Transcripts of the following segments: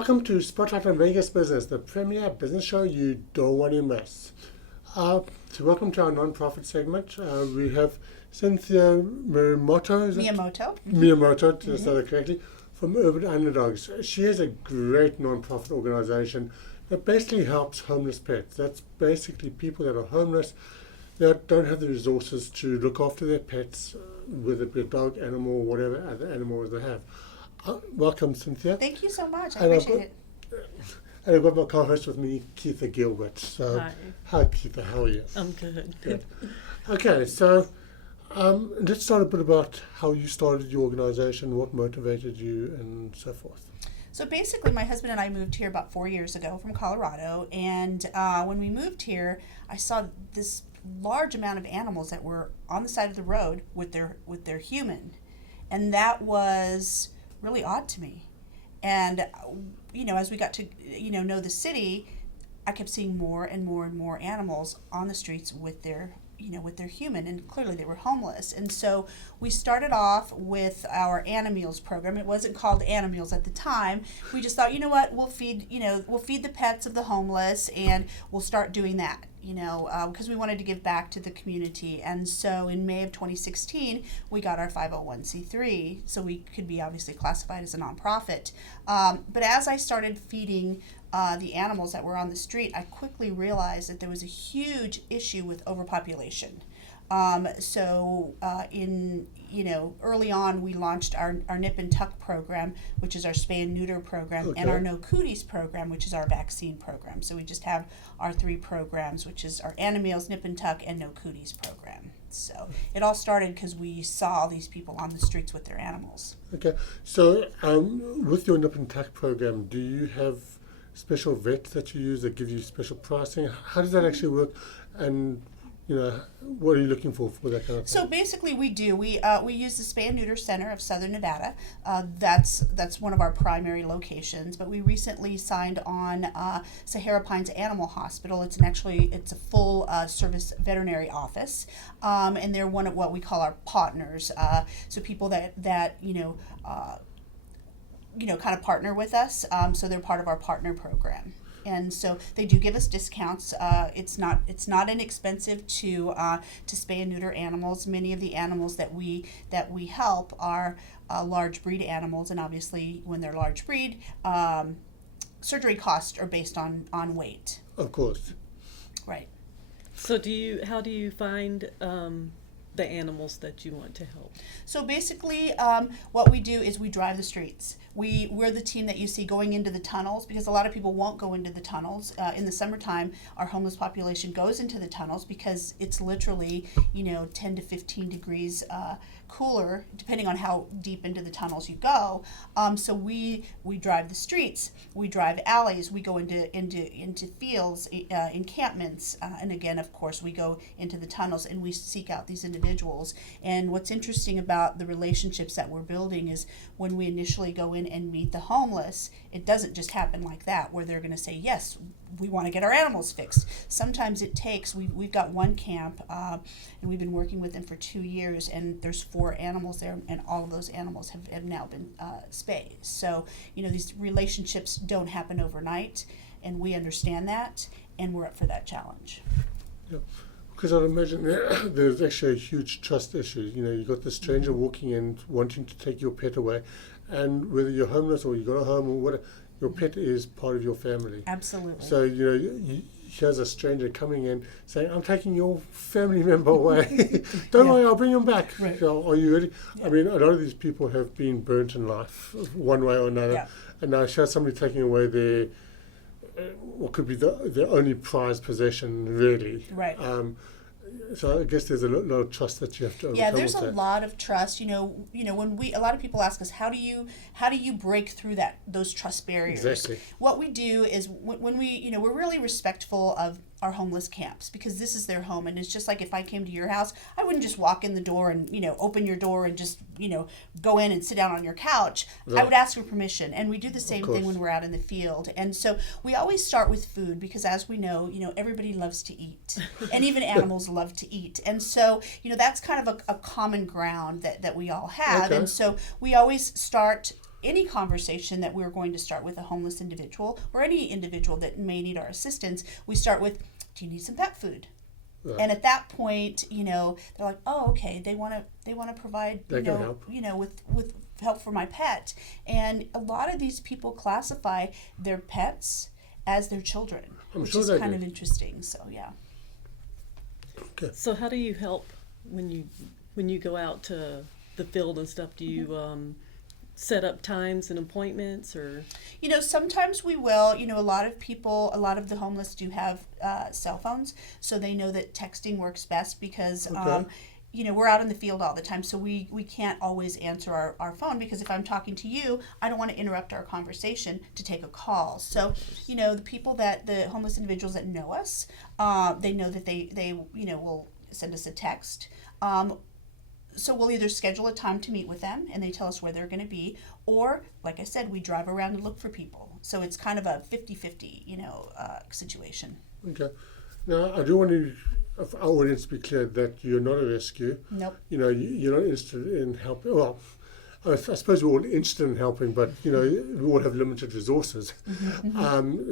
Welcome to Spotlight on Vegas Business, the premier business show you don't want to miss. So welcome to our non-profit segment. We have Cynthia Miyamoto, Miyamoto, to say that correctly, from Urban Underdogs. She has a great non-profit organization that basically helps homeless pets. That's basically people that are homeless, that don't have the resources to look after their pets, whether it be a dog, animal, whatever other animals they have. Welcome, Cynthia. Thank you so much. I appreciate it. And I've got my co-host with me, Keitha Gilbert. So, hi Keitha, how are you? I'm good. Good. Okay, so let's start a bit about how you started your organization, what motivated you, and so forth. So basically, my husband and I moved here about 4 years ago from Colorado, and when we moved here, I saw this large amount of animals that were on the side of the road with their human, and that was really odd to me. And as we got to know the city, I kept seeing more and more and more animals on the streets with their human, and clearly they were homeless. And so we started off with our Animeals program. It wasn't called Animeals at the time. We just thought, we'll feed the pets of the homeless, and we'll start doing that, because we wanted to give back to the community. And so in May of 2016, we got our 501c3, so we could be obviously classified as a nonprofit. But as I started feeding the animals that were on the street, I quickly realized that there was a huge issue with overpopulation. Early on, we launched our Nip and Tuck program, which is our spay and neuter program, and our No Cooties program, which is our vaccine program. So we just have our three programs, which is our Animeals, Nip and Tuck, and No Cooties program. So it all started because we saw these people on the streets with their animals. Okay, so with your Nip and Tuck program, do you have special vets that you use that give you special pricing? How does that actually work? And what are you looking for that kind of thing? So basically, we do. We use the Spay and Neuter Center of Southern Nevada. That's one of our primary locations. But we recently signed on Sahara Pines Animal Hospital. It's a full service veterinary office, and they're one of what we call our partners. So people that kind of partner with us. So they're part of our partner program. And so they do give us discounts. It's not inexpensive to spay and neuter animals. Many of the animals that we help are large breed animals, and obviously when they're large breed, surgery costs are based on weight. Of course. Right. So how do you find the animals that you want to help? So basically, what we do is we drive the streets. We're the team that you see going into the tunnels, because a lot of people won't go into the tunnels. In the summertime, our homeless population goes into the tunnels because it's literally 10 to 15 degrees cooler, depending on how deep into the tunnels you go. So we drive the streets, we drive alleys, we go into fields, encampments, and again, of course, we go into the tunnels and we seek out these individuals. And what's interesting about the relationships that we're building is when we initially go in and meet the homeless, it doesn't just happen like that, where they're going to say, yes, we want to get our animals fixed. Sometimes it takes, we've got one camp, and we've been working with them for 2 years, and there's 4 animals there, and all of those animals have now been spayed. So, these relationships don't happen overnight, and we understand that, and we're up for that challenge. Yeah. Because I'd imagine there's actually a huge trust issue. You've got the stranger walking in wanting to take your pet away, and whether you're homeless or you've got a home or whatever, your pet is part of your family. Absolutely. So, here's a stranger coming in saying, I'm taking your family member away. Don't worry, I'll bring him back. Right. So, are you ready? Yeah. I mean, a lot of these people have been burnt in life one way or another. Yeah. And now show somebody taking away their what could be their only prized possession, really. Right. So I guess there's a lot of trust that you have to overcome. Yeah, there's a lot of trust. When a lot of people ask us, how do you break through those trust barriers? Exactly. What we do is when we're really respectful of our homeless camps, because this is their home, and it's just like if I came to your house, I wouldn't just walk in the door and open your door and just go in and sit down on your couch. Right. I would ask for permission, and we do the same thing when we're out in the field. And so we always start with food, because as we know, everybody loves to eat, and even animals love to eat, and so that's kind of a common ground that we all have. Okay. And so we always start any conversation that we're going to start with a homeless individual or any individual that may need our assistance, we start with, do you need some pet food? Right. And at that point, they're like, oh, okay, they want to provide, help. with help for my pet. And a lot of these people classify their pets as their children, which is kind of interesting. So yeah. Okay. So how do you help when you go out to the field and stuff? Do you set up times and appointments, or? Sometimes we will. A lot of the homeless do have cell phones, so they know that texting works best because we're out in the field all the time, so we can't always answer our phone, because if I'm talking to you, I don't want to interrupt our conversation to take a call. So, the homeless individuals that know us, they know that they will send us a text. So we'll either schedule a time to meet with them and they tell us where they're going to be, or, like I said, we drive around and look for people. So it's kind of a 50-50, situation. Okay. Now, I do want our audience to be clear that you're not a rescue. Nope. You're not interested in helping. Well, I suppose we're all interested in helping, but we all have limited resources.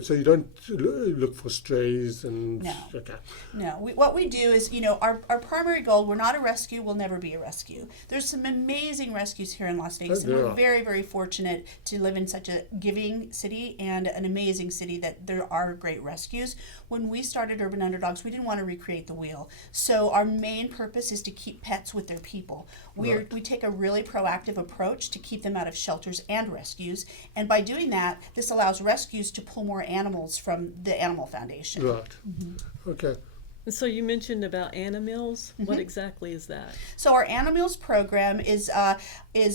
So you don't look for strays and. No. Okay. No. What we do is, our primary goal. We're not a rescue. We'll never be a rescue. There's some amazing rescues here in Las Vegas, and we're very, very fortunate to live in such a giving city and an amazing city that there are great rescues. When we started Urban Underdogs, we didn't want to recreate the wheel. So our main purpose is to keep pets with their people. We take a really proactive approach to keep them out of shelters and rescues, and by doing that, this allows rescues to pull more animals from the Animal Foundation. Right. Okay. And so you mentioned about Animals. What exactly is that? So our Animals program is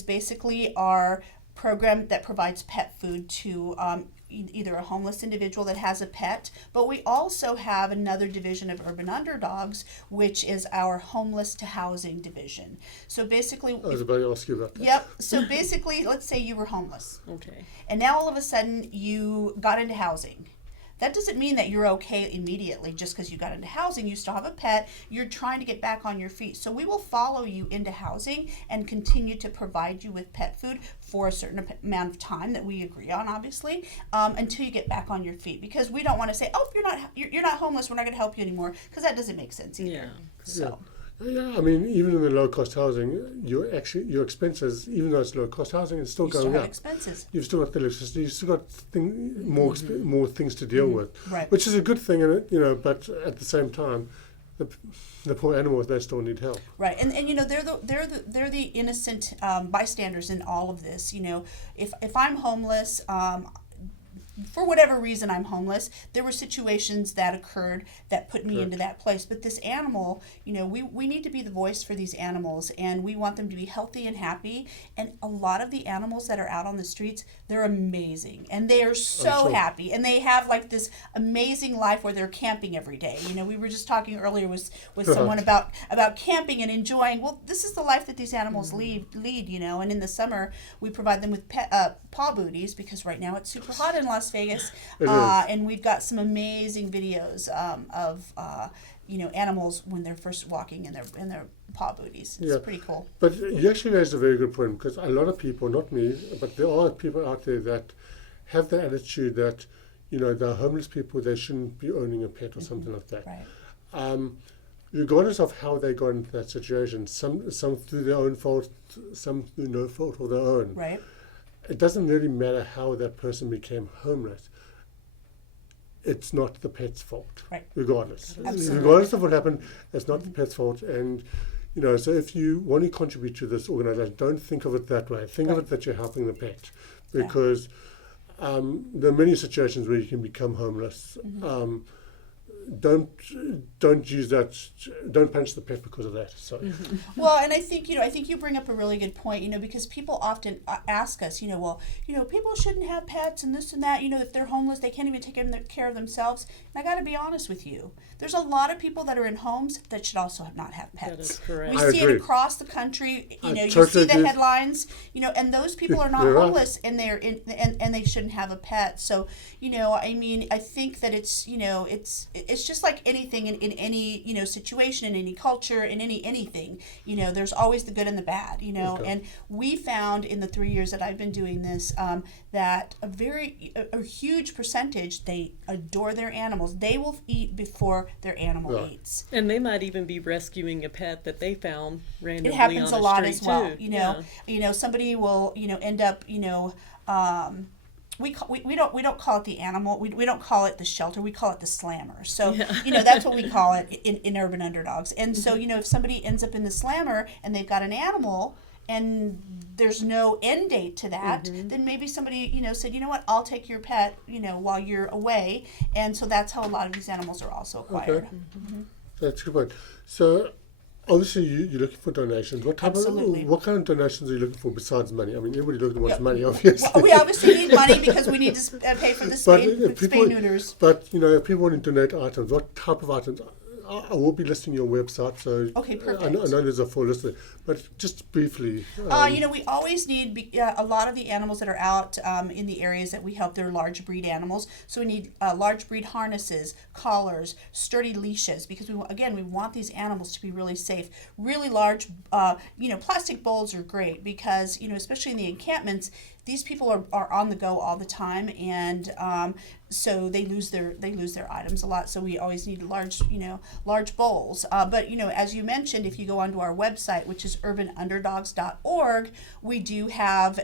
basically our program that provides pet food to either a homeless individual that has a pet, but we also have another division of Urban Underdogs, which is our homeless to housing division. So basically, I was about to ask you about that. Yep. So basically, let's say you were homeless. Okay. And now all of a sudden you got into housing. That doesn't mean that you're okay immediately just because you got into housing. You still have a pet. You're trying to get back on your feet. So we will follow you into housing and continue to provide you with pet food for a certain amount of time that we agree on, obviously, until you get back on your feet. Because we don't want to say, oh, you're not homeless, we're not going to help you anymore, because that doesn't make sense either. Yeah. So. Yeah, I mean, even in the low-cost housing, your expenses, even though it's low-cost housing, it's still going up. Expenses. You've still got the electricity. You've still got more things to deal with, right? Which is a good thing, but at the same time, the poor animals, they still need help. Right, and they're the innocent bystanders in all of this. If I'm homeless. For whatever reason I'm homeless, there were situations that occurred that put me into that place. But this animal, we need to be the voice for these animals, and we want them to be healthy and happy. And a lot of the animals that are out on the streets, they're amazing. And they are so happy. And they have like this amazing life where they're camping every day. We were just talking earlier with someone about camping and enjoying. Well, this is the life that these animals lead, and in the summer we provide them with paw booties, because right now it's super hot in Las Vegas, and we've got some amazing videos of animals when they're first walking in their paw booties. It's pretty cool. But you actually raised a very good point, because a lot of people, not me, but there are people out there that have the attitude that the homeless people, they shouldn't be owning a pet or something like that. Right. Regardless of how they got into that situation, some through their own fault, some through no fault of their own. Right. It doesn't really matter how that person became homeless. It's not the pet's fault, regardless. Absolutely. Regardless of what happened, it's not the pet's fault. And, so if you want to contribute to this organization, don't think of it that way. Think of it that you're helping the pet, because there are many situations where you can become homeless. Don't use that. Don't punch the pet because of that. So. Well, and I think you bring up a really good point. Because people often ask us, people shouldn't have pets and this and that. If they're homeless, they can't even take care of themselves. And I got to be honest with you. There's a lot of people that are in homes that should also not have pets. That is correct. We I see agree. it across the country. You totally see the agree. headlines. And those people are not homeless, and they're and they shouldn't have a pet. So I think that it's it's just like anything in any situation, in any culture, in anything. There's always the good and the bad. And we found in the 3 years that I've been doing this that a huge percentage, they adore their animals. They will eat before their animal eats. And they might even be rescuing a pet that they found randomly. It happens on a lot street as well. too. Somebody will end up we don't call it the animal. We don't call it the shelter. We call it the slammer. So that's what we call it in Urban Underdogs. And so if somebody ends up in the slammer and they've got an animal and there's no end date to that, then maybe somebody said, what, I'll take your pet while you're away. And so that's how a lot of these animals are also acquired. Okay. That's a good point. So obviously, you're looking for donations. What kind of donations are you looking for besides money? I mean, everybody wants money, obviously. Well, we obviously need money because we need to pay for the spay neuters. But, if people want to donate items, what type of items? I will be listing your website, so okay, perfect. I know there's a full list, but just briefly. We always need a lot of the animals that are out in the areas that we help. They're large breed animals, so we need large breed harnesses, collars, sturdy leashes, because we want these animals to be really safe. Really large, plastic bowls are great because especially in the encampments, these people are on the go all the time, and so they lose their items a lot. So we always need large bowls. But as you mentioned, if you go onto our website, which is urbanunderdogs.org, we do have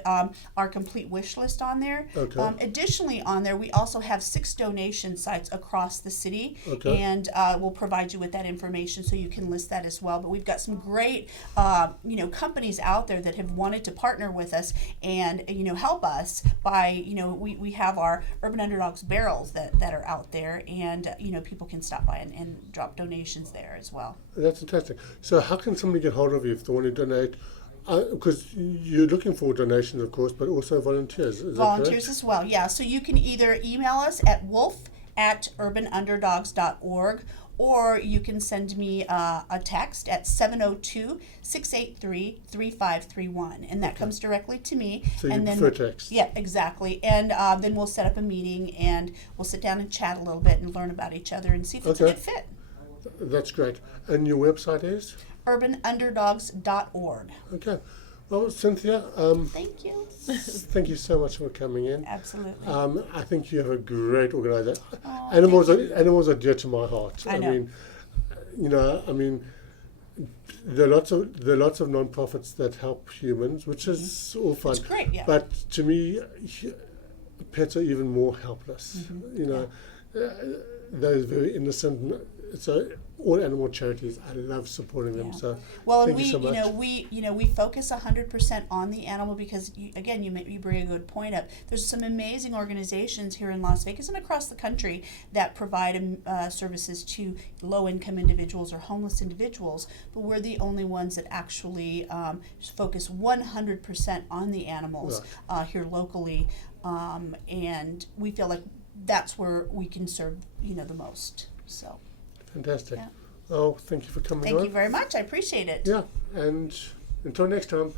our complete wish list on there. Okay. Additionally, on there we also have 6 donation sites across the city, and we'll provide you with that information so you can list that as well. But we've got some great companies out there that have wanted to partner with us and help us by we have our Urban Underdogs barrels that are out there, and people can stop by and drop donations there as well. That's fantastic. So how can somebody get hold of you if they want to donate? Because you're looking for donations, of course, but also volunteers. Is volunteers that as well, yeah. So you can either email us at wolf@urbanunderdogs.org, or you can send me a text at 702-683-3531, and that comes directly to me. So you and prefer text? Yeah, exactly. And then we'll set up a meeting, and we'll sit down and chat a little bit and learn about each other and see if it's a good fit. That's great. And your website is? urbanunderdogs.org. Okay. Well, Cynthia, thank you. Thank you so much for coming in. Absolutely. I think you have a great organization. Oh, Animals are dear to my heart. I know. There are lots of non-profits that help humans, which is all fun. It's great, yeah. But to me, pets are even more helpless. They're very innocent. So all animal charities, I love supporting them. So thank you so much. We focus 100% on the animal because you bring a good point up. There's some amazing organizations here in Las Vegas and across the country that provide services to low-income individuals or homeless individuals, but we're the only ones that actually focus 100% on the animals here locally, and we feel like that's where we can serve the most. So. Fantastic. Yeah. Oh, thank you for coming on. Thank you very much. I appreciate it. Yeah, and until next time.